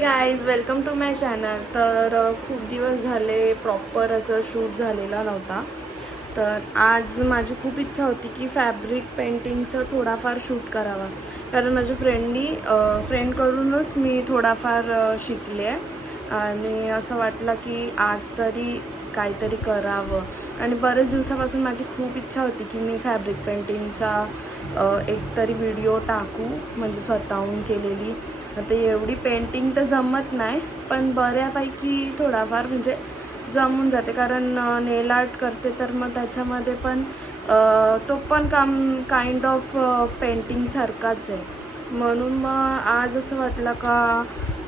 Guys welcome to my channel. तर खूप दिवस झाले प्रॉपर असं शूट झालेला नव्हता. तर आज माझी खूप इच्छा होती की फॅब्रिक पेंटिंगचं थोडाफार शूट करावा, कारण माझ्या फ्रेंडकडूनच मी थोडाफार शिकले आहे आणि असं वाटलं की आज तरी काहीतरी करावं. आणि बरेच दिवसापासून माझी खूप इच्छा होती की मी फॅब्रिक पेंटिंगचा एक तरी व्हिडिओ टाकू, म्हणजे स्वतःहून केलेली. आता एवढी पेंटिंग तर जमत नाही, पण बऱ्यापैकी थोडाफार म्हणजे जमून जाते, कारण नेल आर्ट करते तर मग त्याच्यामध्ये पण तो पण काम काइंड ऑफ पेंटिंगसारखाच आहे. म्हणून मग आज असं वाटलं का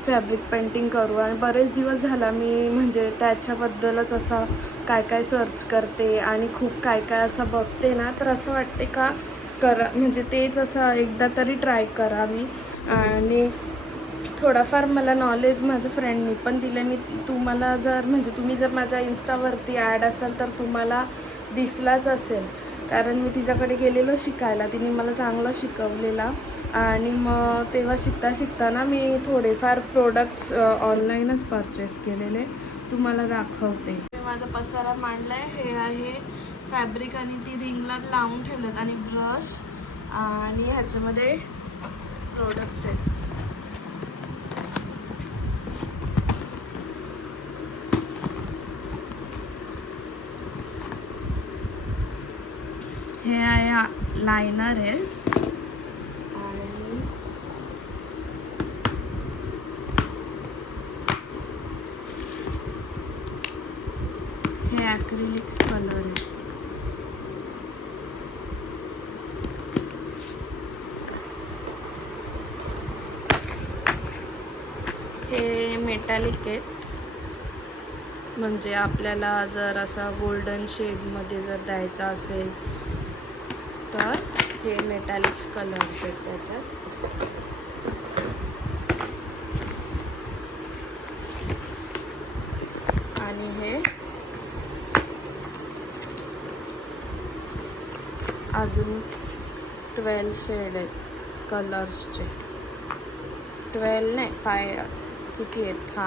फॅब्रिक पेंटिंग करू. आणि बरेच दिवस झाला मी म्हणजे त्याच्याबद्दलच असं काय काय सर्च करते आणि खूप काय काय असं बघते ना, तर असं वाटते का म्हणजे तेच असं एकदा तरी ट्राय करावी. आणि थोडाफार मला नॉलेज माझ्या फ्रेंडनी पण दिलं. तुम्हाला जर म्हणजे तुम्ही जर माझ्या इन्स्टावरती ॲड असाल तर तुम्हाला दिसलाच असेल, कारण मी तिच्याकडे गेलेलो शिकायला. तिने मला चांगलं शिकवलेला. आणि मग तेव्हा शिकताना मी थोडेफार प्रोडक्ट्स ऑनलाईनच परचेस केलेले, तुम्हाला दाखवते. माझा पसारा मांडला आहे. हे आहे फॅब्रिक आणि ती रिंगला लावून ठेवलेत आणि ब्रश आणि ह्याच्यामध्ये प्रोडक्ट्स आहेत. हे आहे लायनर आहे आणि हे ॲक्रिलिक्स कलर आहे. हे मेटॅलिक आहेत, म्हणजे आपल्याला जर असा गोल्डन शेडमध्ये जर द्यायचा असेल तर हे मेटॅलिक्स कलर्स आहेत त्याच्यात. आणि हे अजून 12 शेड आहेत कलर्सचे. 12 नाही 5 किती आहेत,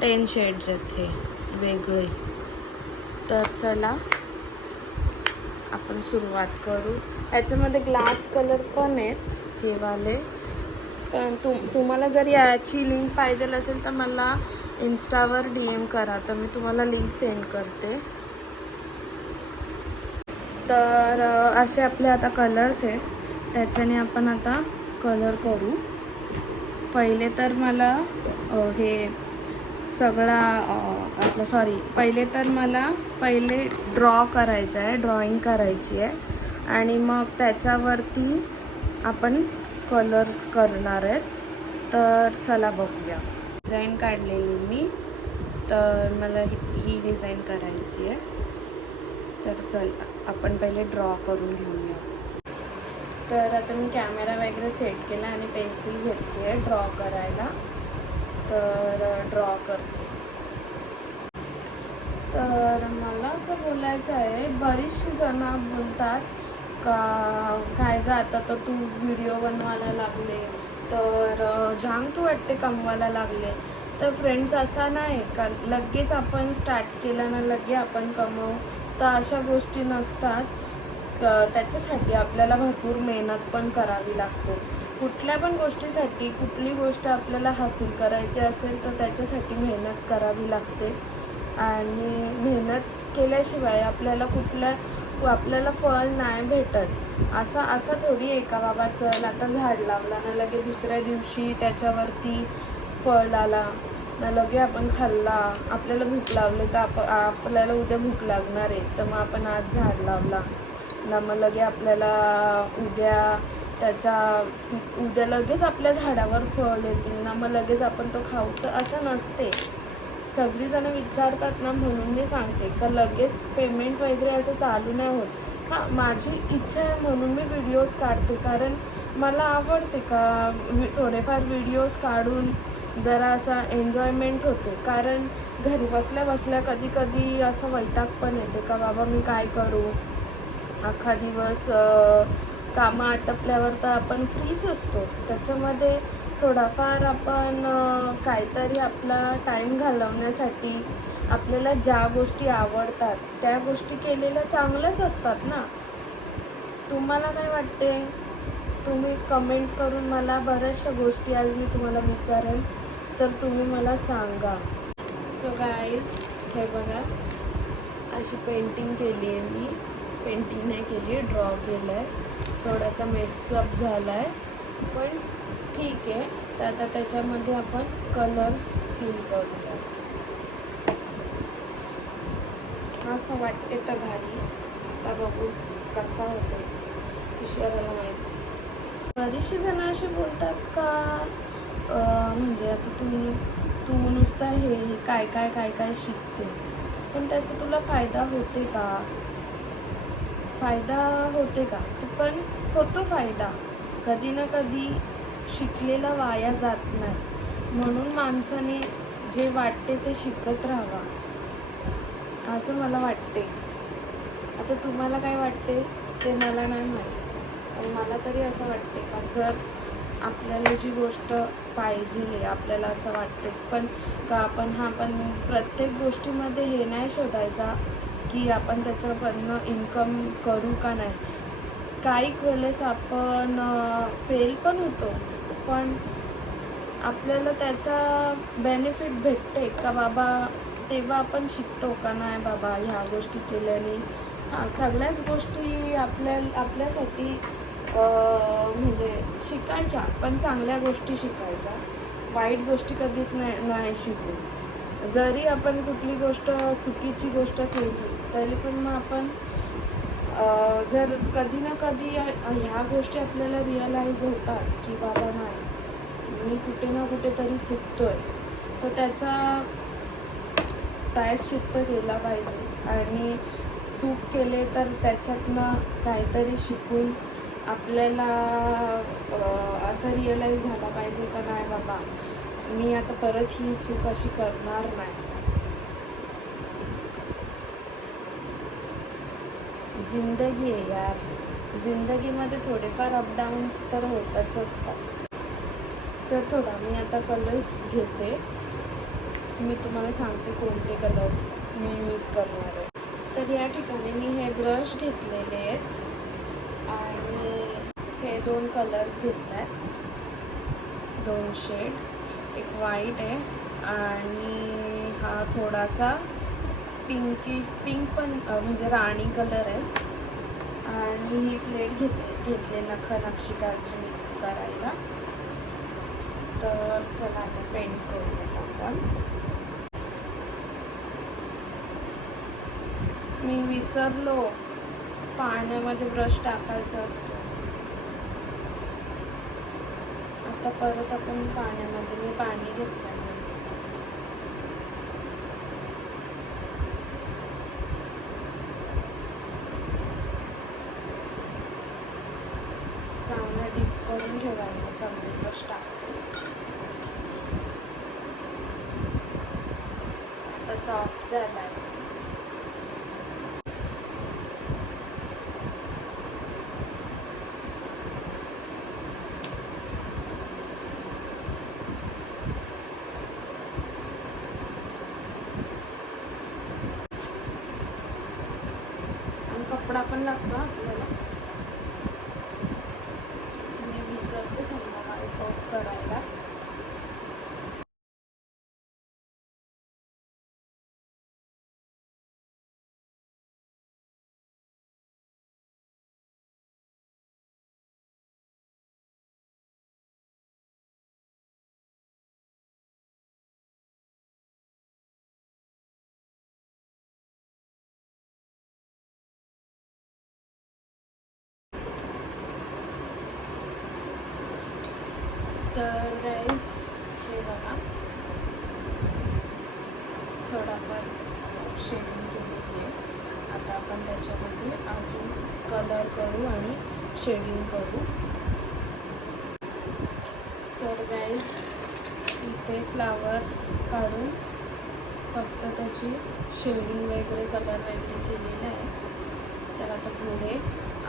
10 शेड्स आहेत हे वेगळे. तर चला आपण सुरुवात करू. याच्यामध्ये ग्लास कलर पण आहेत हे वाले. पण तुम्हाला जर याची लिंक पाहिजे असेल तर मला इन्स्टावर DM करा, तर मी तुम्हाला लिंक सेंड करते. तर असे आपले आता कलर्स आहेत, त्याच्याने आपण आता कलर करू. पहिले तर मला हे सगळा पहिले ड्रॉ करायचं आहे, ड्रॉइंग करायची आहे आणि मग त्याच्यावरती आपण कलर करणार आहेत. तर चला बघूया. डिझाईन काढलेली मी, तर मला ही डिझाईन करायची आहे. तर चला आपण पहिले ड्रॉ करून घेऊया. तर आता मी कॅमेरा वगैरे सेट केला आणि पेन्सिल घेतली आहे ड्रॉ करायला. तर ड्रॉ करते. तर मला असं बोलायचं आहे, बरीचशी जणं बोलतात का काय गं आता तर तू व्हिडिओ बनवायला लागले, तर जाम तू वाटते कमवायला लागले. तर फ्रेंड्स, असा नाही का लगेच आपण स्टार्ट केलं ना लगे आपण कमवू, तर अशा गोष्टी नसतात. त्याच्यासाठी आपल्याला भरपूर मेहनत पण करावी लागते. कुठल्या पण गोष्टीसाठी, कुठली गोष्ट आपल्याला हासिल करायची असेल तर त्याच्यासाठी मेहनत करावी लागते. आणि मेहनत केल्याशिवाय आपल्याला फळ नाही भेटत. असं थोडी एका बाबा चल आता झाड लावला ना लगे दुसऱ्या दिवशी त्याच्यावरती फळ आला ना लगे आपण खाल्ला. आपल्याला भूक लागली तर आपल्याला उद्या भूक लागणार आहे, तर मग आपण आज झाड लावला ना मग लगे आपल्याला उद्या लगेच आपल्या झाडावर फळ येतील ना मग लगेच आपण तो खाऊ. तर असं नसते. सगळीजणं विचारतात ना, म्हणून मी सांगते का लगेच पेमेंट वगैरे असं चालू नाही होत. माझी इच्छा आहे म्हणून मी व्हिडिओज काढते, कारण मला आवडते का थोडेफार व्हिडिओज काढून जरा असा एन्जॉयमेंट होते. कारण घरी बसल्या कधी कधी असं वैताग पण येते का बाबा मी काय करू. अख्खा दिवस कामं आटपल्यावर तर आपण फ्रीच असतो, त्याच्यामध्ये थोडाफार आपण काहीतरी आपला टाईम घालवण्यासाठी आपल्याला ज्या गोष्टी आवडतात त्या गोष्टी केलेल्या चांगल्याच असतात ना. तुम्हाला काय वाटते? तुम्ही कमेंट करून मला बऱ्याचशा गोष्टी आज मी तुम्हाला विचारेन, तर तुम्ही मला सांगा. सो गाईज, हे बघा, अशी पेंटिंग केली आहे मी. पेंटिंग नाही केली आहे, ड्रॉ केलं आहे. थोडासा मेसअप झाला आहे, पण ठीक आहे. तर आता त्याच्यामध्ये आपण कलर्स फिल करूया. असं वाटते तर भारी. आता बघू कसा होते, ईश्वराला माहिती. बरीचशी जण असे बोलतात का म्हणजे आता तू नुसतं हे काय काय काय काय शिकते, पण त्याचा तुला फायदा होते का? फायदा होते का? पण होतो फायदा. कधी ना कधी शिकलेला वाया जात नाही. म्हणून माणसाने जे वाटते ते शिकत राहावा, असं मला वाटते. आता तुम्हाला काय वाटते ते मला नाही माहीत, पण मला तरी असं वाटते का जर आपल्याला जी गोष्ट पाहिजे, आपल्याला असं वाटते पण का आपण प्रत्येक गोष्टीमध्ये हे नाही शोधायचा की आपण त्याच्याकडनं इन्कम करू का नाही. काही वेळेस आपण फेल पण होतो, पण आपल्याला त्याचा बेनिफिट भेटते का बाबा, तेव्हा आपण शिकतो का नाही बाबा ह्या गोष्टी केल्याने. सगळ्याच गोष्टी आपल्यासाठी म्हणजे शिकायच्या, पण चांगल्या गोष्टी शिकायच्या. वाईट गोष्टी कधीच नाही शिकू. जरी आपण कुठली गोष्ट चुकीची गोष्ट केली तरी पण मग आपण जर कधी ना कधी ह्या गोष्टी आपल्याला रिअलाईज होतात की बाबा नाही, मी कुठे ना कुठेतरी चुकतोय, तर त्याचा प्रायश्चित्त केला पाहिजे. आणि चूक केले तर त्याच्यातनं काहीतरी शिकून आपल्याला असं रिअलाईज झाला पाहिजे का नाही बाबा, मी आता परत ही चूक अशी करणार नाही. जिंदगी आहे यार, जिंदगीमध्ये थोडेफार अपडाऊन्स तर होतच असतात. तर थोडा मी आता कलर्स घेते. मी तुम्हाला सांगते कोणते कलर्स मी यूज करणार आहे. तर या ठिकाणी मी हे ब्रश घेतलेले आहेत आणि हे 2 कलर्स घेतले आहेत, 2 शेड. एक वाईट आहे आणि हा थोडासा पिंक पण म्हणजे राणी कलर आहे. आणि ही प्लेट घेतले नक्षीकाराची मिक्स करायला. तर चला आता पेंट करूयात आपण. मी विसरलो, पाण्यामध्ये ब्रश टाकायचा असतो. आता परत आपण पाण्यामध्ये, मी पाणी घेतलं. चांगला डीप करून ठेवायचा. सगळे ब्रश टाकते. आता सॉफ्ट झाला आहे. कपडा पण लागतो आपल्याला. मी विसरते संध्याकाळी ऑफ करायला. तर गाईज हे बघा, थोडाफार शेडिंग केलेली आहे. आता आपण त्याच्यामध्ये अजून कलर करू आणि शेडिंग करू. तर गाईज इथे फ्लावर्स काढून फक्त त्याची शेडिंग वगैरे कलर वगैरे केलेले आहे. तर आता पुढे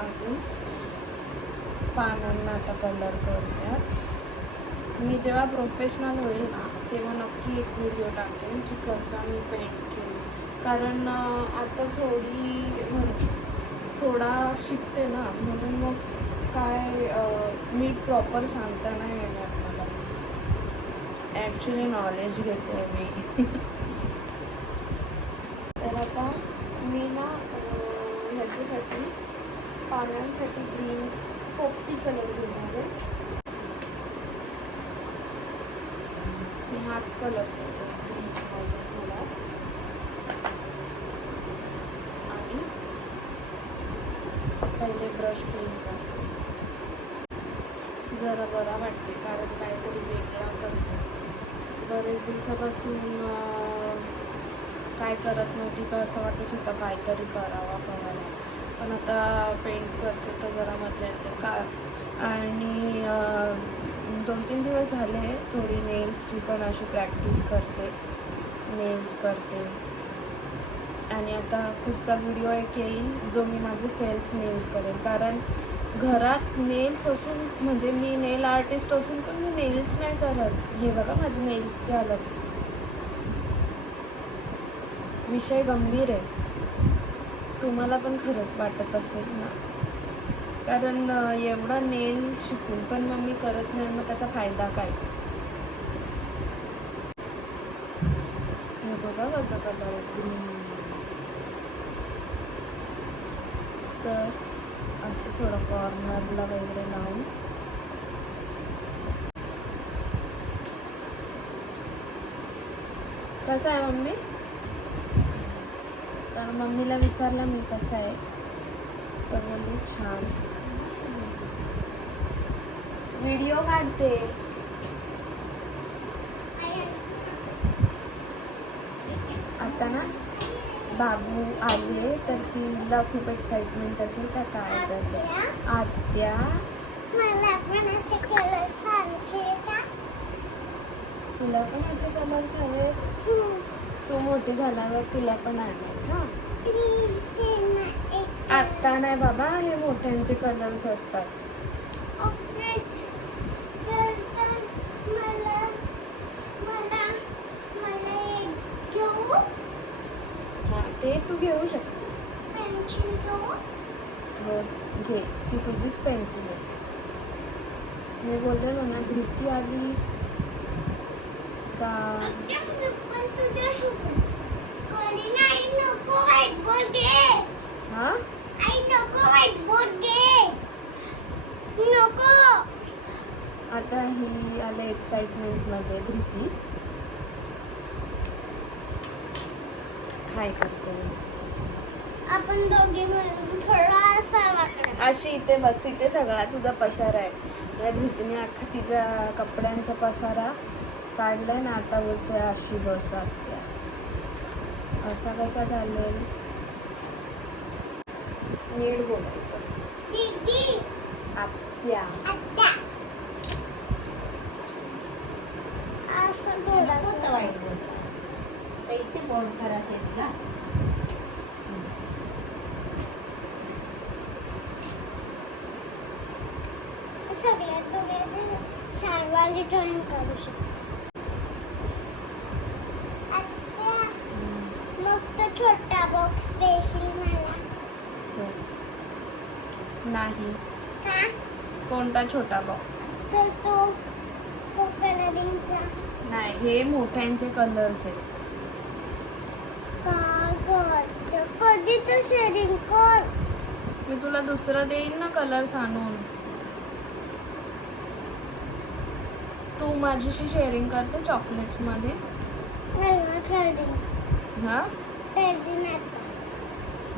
अजून पानांना आता कलर करूया. मी जेव्हा प्रोफेशनल होईल ना तेव्हा नक्की एक व्हिडिओ टाकेन की कसा मी पेंट केली. कारण आता थोडा शिकते ना, म्हणून मग काय नीट प्रॉपर सांगता नाही येणार मला. ॲक्च्युली नॉलेज घेते मी. तर आता मी ना ह्याच्यासाठी पानांसाठी ग्रीन पोपटी कलर घेणार आहे. मी हाच कलर घेते थोडा. आणि पहिले ब्रश क्लीन करते. जरा बरा वाटते कारण काहीतरी वेगळा करते. बरेच दिवसापासून काय करत नव्हती तर असं वाटत होतं काहीतरी करावा. पण आता पेंट करते तर जरा मजा येते का. आणि 2-3 दिवस झाले थोडी नेल्सची पण अशी प्रॅक्टिस करते, नेल्स करते. आणि आता पुढचा व्हिडिओ एक येईल जो मी माझे सेल्फ नेल्स करेन. कारण घरात नेल्स असून म्हणजे मी नेल आर्टिस्ट असून पण मी नेल्स नाही करत. हे बघा माझे नेल्सचे हालत. विषय गंभीर आहे. तुम्हाला पण खरंच वाटत असेल ना. कारण एवढा नेल शिकून पण मग मी करत नाही, मग त्याचा फायदा काय. हे बघा कसा कलर ग्रीन. तर असं थोडं कॉर्नरला वगैरे लावून कसं आहे मम्मी. तर मम्मीला विचारलं मी कसं आहे तर बोलली छान. व्हिडिओ काढते. आता ना बाबू आले तर तिला खूप एक्साइटमेंट असेल का काय करते. आत्या मला पण असे कलर छानचे का. तुला पण असे कलर्स हवे. सो मोठी झाल्यावर तुला पण आणणार ना. प्लीज दे ना एक. आत्ता नाही बाबा, हे मोठ्यांचे कलर्स असतात. ओके. तर मला मला मला एक घेऊ. हां ते तू घेऊ शकते. पेन्सिल घेऊ. हो घे, ती तुझीच पेन्सिल आहे. मी बोललेलो ना धृती आली का. पण तुझ्यासोबत कोणी नाही. नको व्हाईट बोर्ड घे. हां आई नको व्हाईट बोर्ड घे. नको. आता ही आले एक्साइटमेंटमध्ये धृती. हाय करते. आपण दोघे मिळून थोडासा वाकडा. अशी इथे बस, तिथे सगळा तुझा पसारा आहे. या धृतीने अख्खा तिचा कपड्यांचा पसारा काढलाय ना. आता बोलते अशी बस आत्या. असा कसा चालेल. नीट बोलायचं. दीदी आत्या. आत्या. असं थोडासा वाईट बोलतात. तर इथे बोर्ड करायचे आहेत का. सगळ्यात तुम्ही असे छान वाली ड्रॉइंग काढू शकता. आत्या मग तो छोटा बॉक्स देशील मला हो. नाही. का. कोणता छोटा बॉक्स. तर तो कलरिंगचा. नाही, हे मोठ्यांचे कलर्स आहेत. कागद कधी तो शेअरिंग कर. मी तुला दुसरं देईन ना कलर्स आणून. तू माझ्याशी शेअरिंग करते चॉकलेट्समध्ये. हां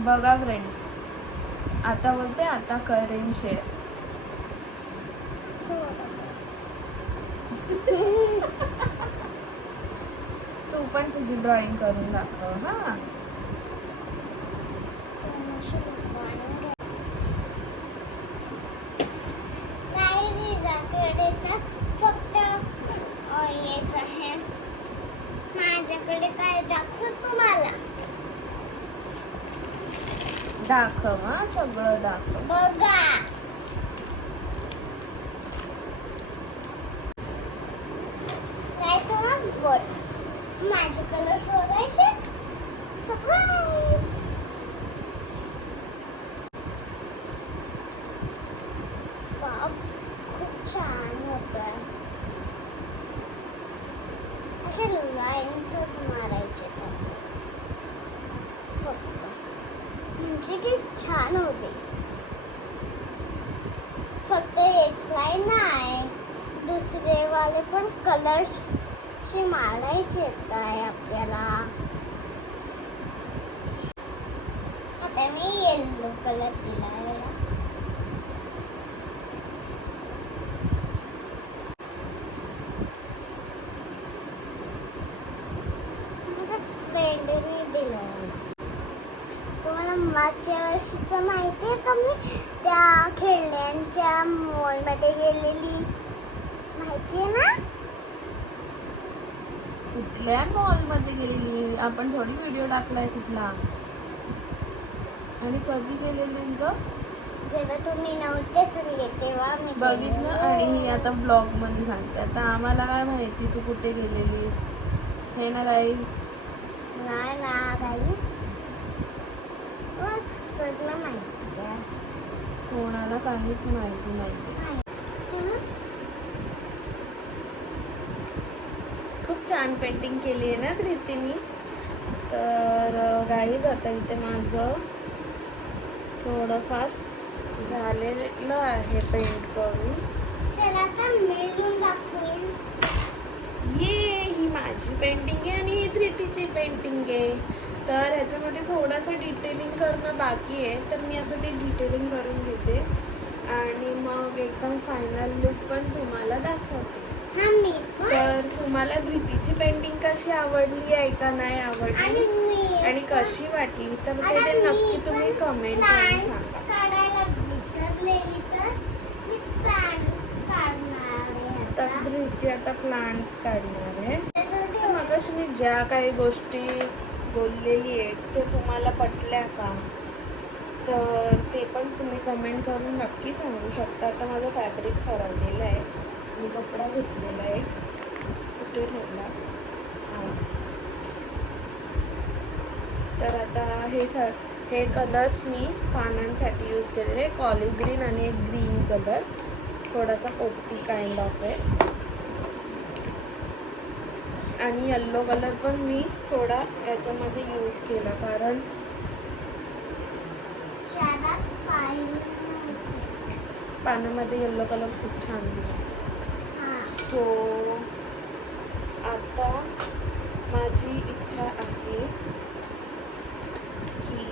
बघा फ्रेंड्स, आता बोलते आता करेन शेअर. तू पण तुझी ड्रॉइंग करून दाखव. हां फक्त हेच आहे. माझ्याकडे काय दाखवू तुम्हाला. दाखव. हां सगळं दाखव. बघा माझे कलर शोधायचे. सरप्राईज. वाव, खूप छान होतंय. असे लाईन्सच मारायचे त्याला फक्त, म्हणजे की छान होते. फक्त एक लाईन नाही, दुसरे वाले पण कलर्स मारायचे आहे आपल्याला. आता मी येलो कलर दिला आहे. माझ्या फ्रेंडने दिलं आहे. तुम्हाला मागच्या वर्षीचं माहिती आहे का, मी त्या खेळण्यांच्या मॉलमध्ये गेलेली, माहिती आहे ना? कुठल्या मॉलमध्ये गेलेली? आपण थोडी व्हिडिओ टाकलाय कुठला. आणि कधी गेलेलीस ग? जेव्हा तुम्ही नव्हते सगळे तेव्हा मी बघितलं. गेलेलो. आणि ही आता ब्लॉग मध्ये सांगते. आता आम्हाला काय माहिती तू कुठे गेलेलीस, हे ना गाईज. नाही ना गाईस, सगळं माहिती आहे. कोणाला काहीच माहिती नाही. खूप छान पेंटिंग केली आहे ना धृतीने. तर गाईज आता इथे माझं थोडंफार झालेलं आहे पेंट करून. चला आता मिळून दाखवेल. ये ही माझी पेंटिंग आहे आणि ही धृतीची पेंटिंग आहे. तर ह्याच्यामध्ये थोडंसं डिटेलिंग करणं बाकी आहे, तर मी आता ते डिटेलिंग करून घेते आणि मग एकदम फायनल लुक पण तुम्हाला दाखवते. हा मी पण. तर तुम्हाला धृतीची पेंटिंग कशी आवडली आहे का नाही आवडली आणि कशी वाटली, तर ते नक्की तुम्ही कमेंट करून सांगा. काढायला विसरलेली तर मी प्लॅन्स काढणार आहे तर आता. धृती आता प्लांट्स काढणार आहे. त्याच्यासाठी तर मगाशी मी ज्या काही गोष्टी बोललेली आहे ते तुम्हाला पटल्या का, तर ते पण तुम्ही कमेंट करून नक्की सांगू शकता. आता माझं फॅब्रिक ठरवलेलं आहे, मी कपडा घेतलेला आहे. कुठे ठेवला? तर आता हे कलर्स मी पानांसाठी यूज केलेले आहे. ऑलिव्ह ग्रीन आणि एक ग्रीन कलर, थोडासा पोपटी काइंड ऑफ आहे. आणि येल्लो कलर पण मी थोडा याच्यामध्ये यूज केला, कारण ज्यादा फाईल पानामध्ये येल्लो कलर खूप छान दिसतो. हा. सो आता माझी इच्छा आहे की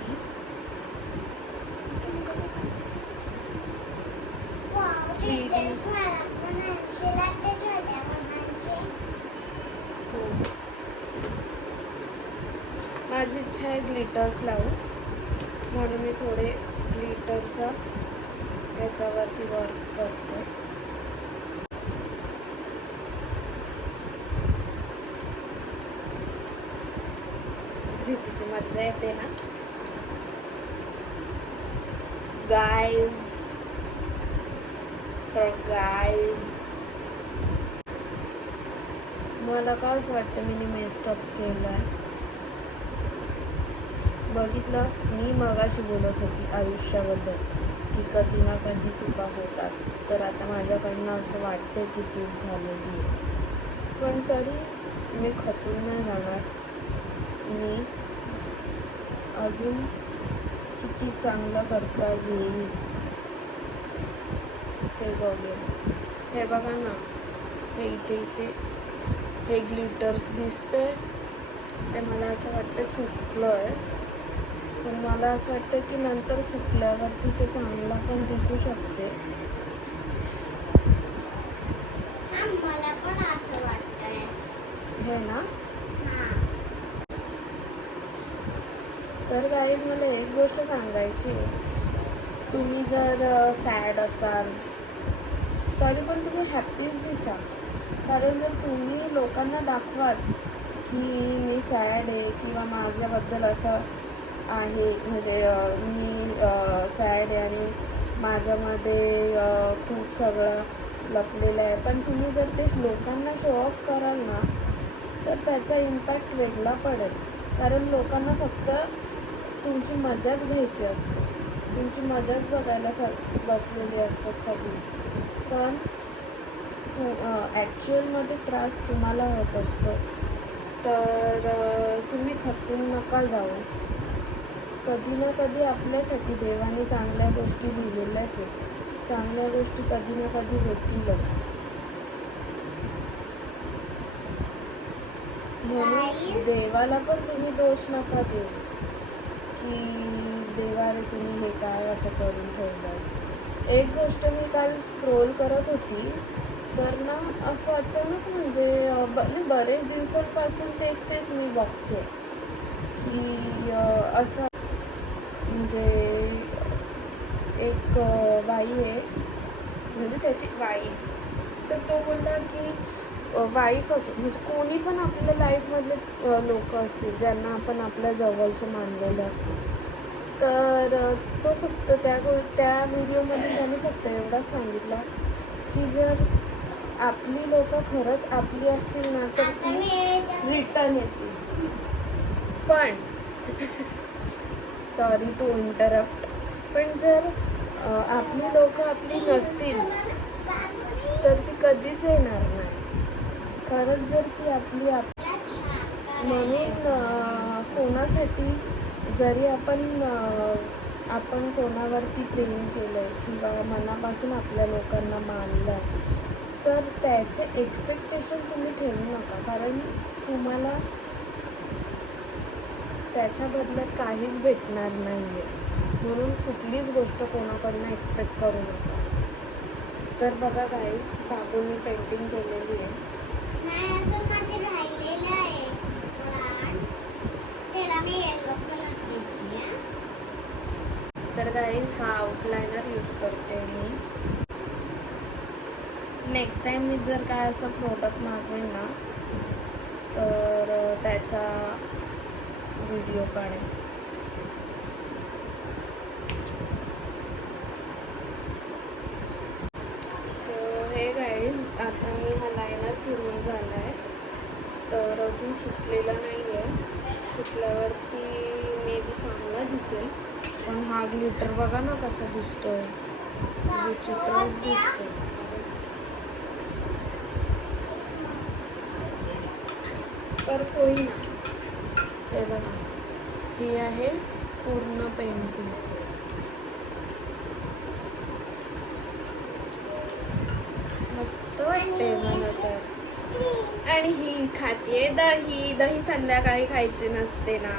वाव, डिटेल्स मला पण आणशील ते छोट्या मुलांचे. माझी इच्छा आहे ग्लिटर्स लावू, म्हणून मी थोडे ग्लिटरचा याच्यावरती वर्क करते. धृतीची मज्जा येते ना गाईज. तर गाईज मला का असं वाटतं मी मेस्टअप केलं आहे. बघितलं, मी मगाशी बोलत होती आयुष्याबद्दल की कधी ना कधी चुका होतात. तर आता माझ्याकडनं असं वाटतं की चूक झालेली आहे, पण तरी मी खचून नाही जाणार. मी अजून किती चांगलं करता येईल ते बघेन. हे बघा ना, हे इथे हे ग्लिटर्स दिसते, ते मला असं वाटतं चुकलं आहे. पण मला असं वाटतं की नंतर सुकल्यावरती ते चांगला पण दिसू शकते. हा, मला पण असं वाटतंय. हे ना. हा. तर गाईज मला एक गोष्ट सांगायची आहे, तुम्ही जर सॅड असाल तरी पण तुम्ही हॅपीच दिसा. कारण जर तुम्ही लोकांना दाखवाल की मी सॅड आहे किंवा माझ्याबद्दल असं आहे, म्हणजे मी सॅड आहे आणि माझ्यामध्ये खूप सगळं लपलेलं आहे, पण तुम्ही जर ते लोकांना शो ऑफ कराल ना, तर त्याचा इम्पॅक्ट वेगळा पडेल. कारण लोकांना फक्त तुमची मजाच घ्यायची असते, तुमची मजाच बघायला बसलेली असतात सगळी. पण ॲक्च्युअलमध्ये त्रास तुम्हाला होत असतो. तर तुम्ही खचून नका जाऊ. कधी ना कधी आपल्यासाठी देवाने चांगल्या गोष्टी लिहिलेल्याच आहेत. चांगल्या गोष्टी कधी ना कधी होतीलच. म्हणून देवाला पण तुम्ही दोष नका देऊ की देवा रे तुम्ही हे काय असं करून ठेवलं. एक गोष्ट मी काल स्क्रोल करत होती तर ना असं अचानक म्हणजे बरेच दिवसांपासून तेच मी बघते की असं म्हणजे एक बाई आहे म्हणजे त्याची वाईफ. तर तो बोलला की वाईफ असो म्हणजे कोणी पण आपल्या लाईफमधले लोक असतील ज्यांना आपण आपल्या जवळचे मानलेलं असतो. तर तो फक्त त्या व्हिडिओमध्ये त्याने फक्त एवढाच सांगितलं की जर आपली लोक खरंच आपली असतील ना तर ती रिटर्न येतील. पण सॉरी टू इंटरप्ट, पण जर आपली लोक आपली नसतील तर ती कधीच येणार नाही. खरंच जर ती आपली म्हणून कोणासाठी जरी आपण कोणावरती प्रेम केलं किंवा मनापासून आपल्या लोकांना मानलं तर त्याचे एक्सपेक्टेशन तुम्ही ठेवू नका. कारण तुम्हाला त्याच्या बदल्यात काहीच भेटणार नाही आहे. म्हणून कुठलीच गोष्ट कोणाकडनं एक्सपेक्ट करू नका. तर बघा गाईज, बाबूंनी पेंटिंग केलेली आहे. नाही अजून माझे राहिलेले आहे पण त्याला मी येलो कलर घेतली. तर गाईज हा आउटलायनर यूज करते मी. नेक्स्ट टाईम मी जर काय असं प्रोडक्ट मागवेन ना तर त्याचा व्हिडिओ काढेन. सो हे गाईज, आता मी हा लायनर फिरवून झाला आहे तर अजून सुटलेला नाही आहे. सुटल्यावरती मे बी चांगला दिसेल. पण हा ग्लिटर बघा ना कसा दिसतोय, विचित्रच दिसतोय. तर होईल. हे बघा, ही आहे पूर्ण पेंटिंग. मस्त वाटते मला तर. आणि ही खाते दही. दही संध्याकाळी खायची नसते ना,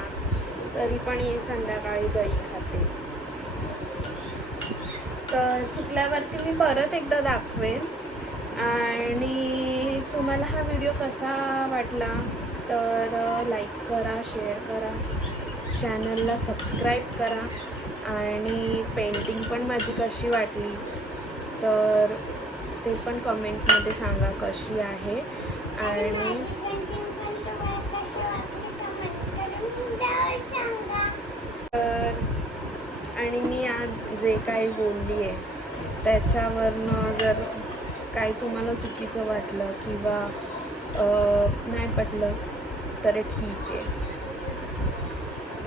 तरी पण ही संध्याकाळी दही खाते. तर सुटल्यावरती मी परत एकदा दाखवेन. आणि तुम्हाला हा व्हिडिओ कसा वाटला तर लाईक करा, शेअर करा, चॅनलला सबस्क्राईब करा. आणि पेंटिंग पण माझी कशी वाटली तर ते पण कमेंटमध्ये सांगा कशी आहे. आणि तर आणि मी आज जे काही बोलली आहे त्याच्यावरनं जर काही तुम्हाला चुकीचं वाटलं किंवा नाही पटलं तर ठीक आहे,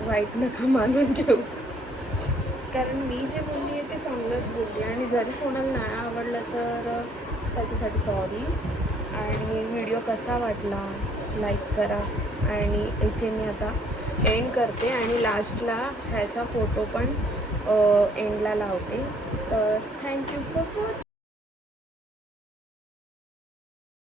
वाईट नका मानून घेऊ. कारण मी जे बोलली आहे ते चांगलंच बोलली. आणि जरी कोणाला नाही आवडलं तर त्याच्यासाठी सॉरी. आणि व्हिडिओ कसा वाटला लाईक करा. आणि इथे मी आता एंड करते आणि लास्टला ह्याचा फोटो पण एंडला लावते. तर थँक्यू फॉर वॉचिंग.